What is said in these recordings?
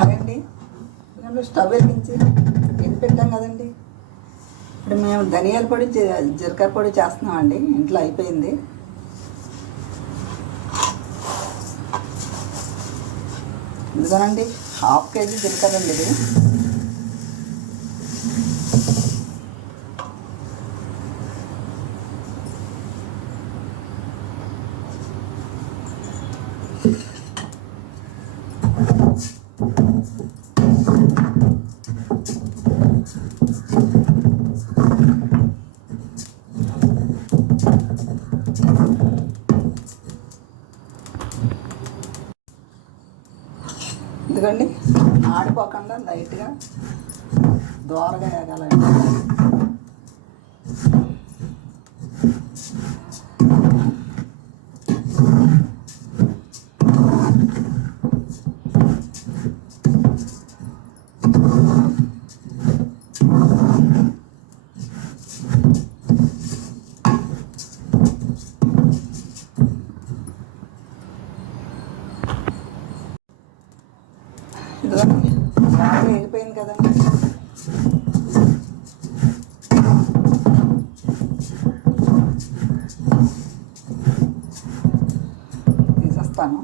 Hi అండి. మేము stove వెలిగించి ఎన్ని పెట్టాం కదండి. ఇప్పుడు మేము ధనియాల పొడి జీలకర్ర పొడి చేస్తున్నామండి. ఇంట్లో అయిపోయింది. ఇదిగోనండి, 1/2 కేజీ జీలకర్ర అండి ఇది. ఎందుకండి ఆడిపోకుండా లైట్గా దోరగా వేగాలండి. ఇదిగోండి, బాగా వేగిపోయింది కదండి. తీసేస్తాను.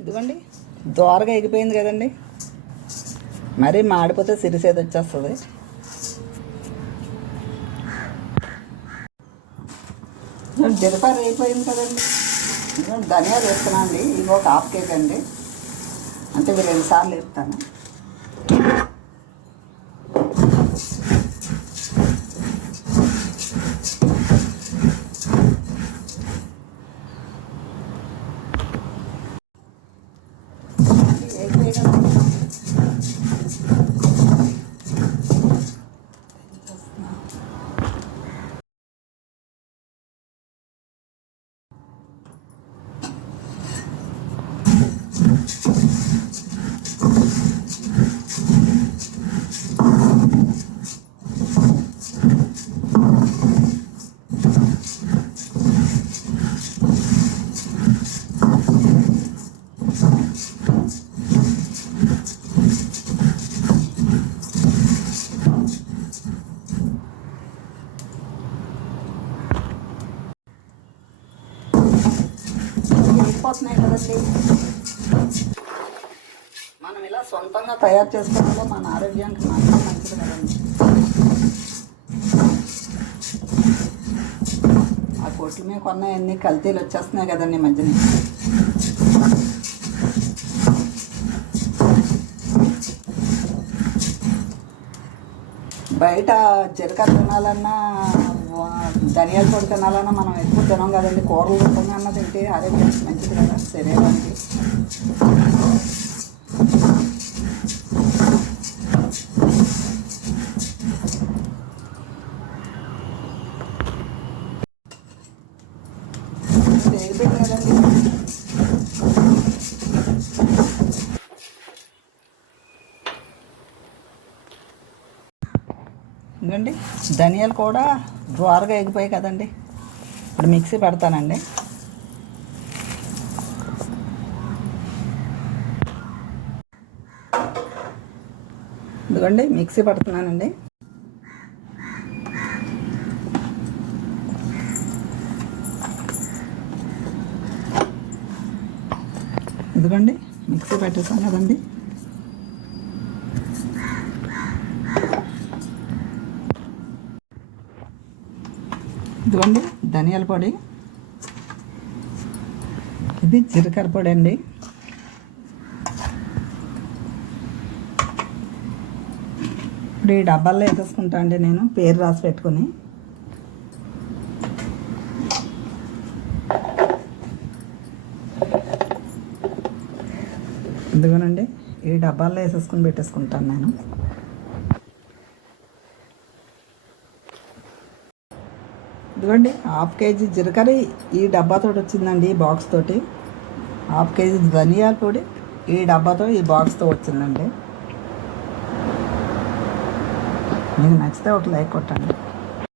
ఇదిగోండి, దోరగా ఎగిపోయింది కదండి. మరీ మాడిపోతే సిరిసేది వచ్చేస్తుంది. జీలకర్ర అయిపోయింది కదండి. ధనియాలు వేస్తున్నాను అండి. ఇవి ఒక 1/2 కేజీ అండి. అంటే ఇవి 2 సార్లు వేస్తాను. పోతున్నాయి కదండి. మనం ఇలా సొంతంగా తయారు చేసుకోవడంలో మన ఆరోగ్యానికి మాత్రం మంచిది కదండి. ఆ కోట్ల మీద కొన్నాయన్నీ కల్తీలు వచ్చేస్తున్నాయి కదండి ఈ మధ్యన. బయట జీలకర్ర తినాలన్నా ధనియాల పొడి తినాలన్నా మనం ఎక్కువ తినాం కదండి. కూరలు రూపంగా అన్న తింటే ఆరోగ్యానికి మంచిది కదా, శరీరానికి. అయిపోయింది కదండి. ఎందుకండి ధనియాలు కూడా ద్వారగా ఎగిపోయాయి కదండి. ఇప్పుడు మిక్సీ పెడతానండి. ఎందుకండి మిక్సీ పెడుతున్నానండి. ఎందుకండి మిక్సీ పెట్టేసాను కదండి. ఇదిగోండి ధనియాల పొడి, ఇది జీలకర్ర పొడి అండి. ఇప్పుడు ఈ డబ్బాల్లో వేసేసుకుంటా అండి నేను, పేరు రాసి పెట్టుకుని. ఇదిగోనండి ఈ డబ్బాల్లో వేసేసుకుని పెట్టేసుకుంటాను నేను. ఇదిగోండి 1/2 కేజీ జీలకర్ర ఈ డబ్బాతో వచ్చిందండి, ఈ బాక్స్ తోటి. 1/2 కేజీ ధనియాల పొడి ఈ డబ్బాతో, ఈ బాక్స్తో వచ్చిందండి. మీకు నచ్చితే ఒక లైక్ కొట్టండి.